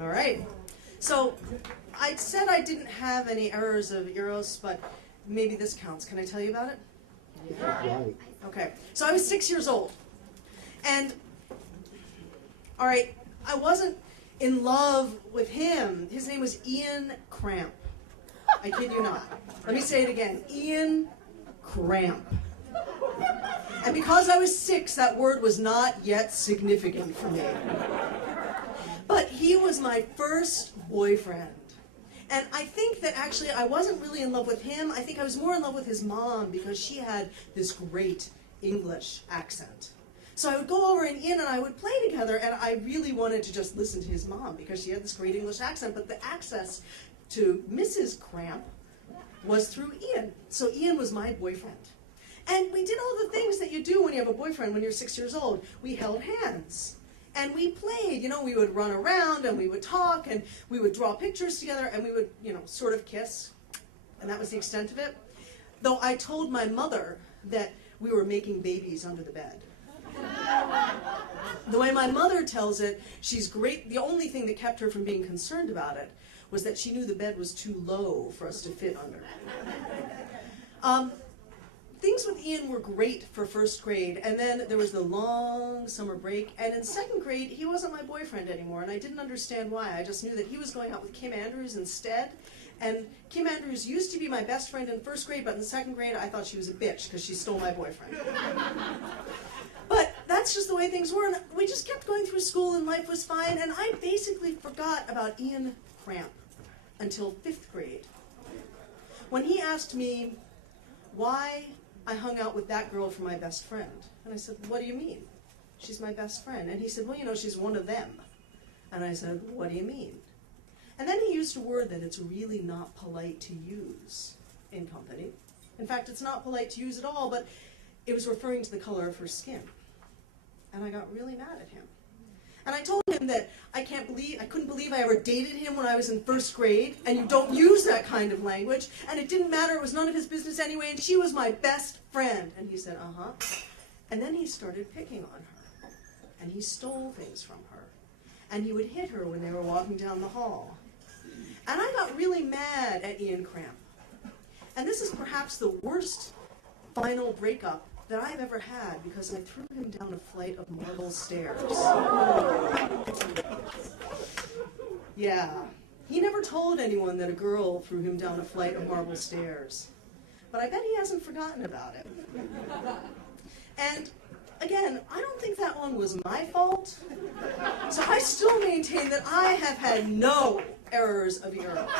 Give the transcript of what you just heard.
All right. So I said I didn't have any errors of Eros, but maybe this counts. Can I tell you about it? Yeah. Okay. So I was 6 years old. And, all right, I wasn't in love with him. His name was Ian Cramp. I kid you not. Let me say it again. Ian Cramp. And because I was 6, that word was not yet significant for me. But he was my first boyfriend. And I think that actually I wasn't really in love with him. I think I was more in love with his mom because she had this great English accent. So I would go over and Ian and I would play together, and I really wanted to just listen to his mom because she had this great English accent, but the access to Mrs. Cramp was through Ian. So Ian was my boyfriend. And we did all the things that you do when you have a boyfriend when you're 6 years old. We held hands. And we played, we would run around and we would talk and we would draw pictures together and we would, sort of kiss. And that was the extent of it. Though I told my mother that we were making babies under the bed. The way my mother tells it, she's great. The only thing that kept her from being concerned about it was that she knew the bed was too low for us to fit under. Things with Ian were great for first grade, and then there was the long summer break, and in second grade, he wasn't my boyfriend anymore, and I didn't understand why. I just knew that he was going out with Kim Andrews instead, and Kim Andrews used to be my best friend in first grade, but in second grade, I thought she was a bitch because she stole my boyfriend. But that's just the way things were, and we just kept going through school, and life was fine, and I basically forgot about Ian Cramp until 5th grade, when he asked me why I hung out with that girl for my best friend. And I said, what do you mean? She's my best friend. And he said, well, she's one of them. And I said, what do you mean? And then he used a word that it's really not polite to use in company. In fact, it's not polite to use at all, but it was referring to the color of her skin. And I got really mad at him. And I told him that I couldn't believe I ever dated him when I was in first grade, and you don't use that kind of language, and it didn't matter, it was none of his business anyway, and she was my best friend. And he said, uh-huh. And then he started picking on her, and he stole things from her, and he would hit her when they were walking down the hall. And I got really mad at Ian Cramp. And this is perhaps the worst final breakup that I've ever had because I threw him down a flight of marble stairs. Yeah, he never told anyone that a girl threw him down a flight of marble stairs. But I bet he hasn't forgotten about it. And again, I don't think that one was my fault. So I still maintain that I have had no errors of Eros.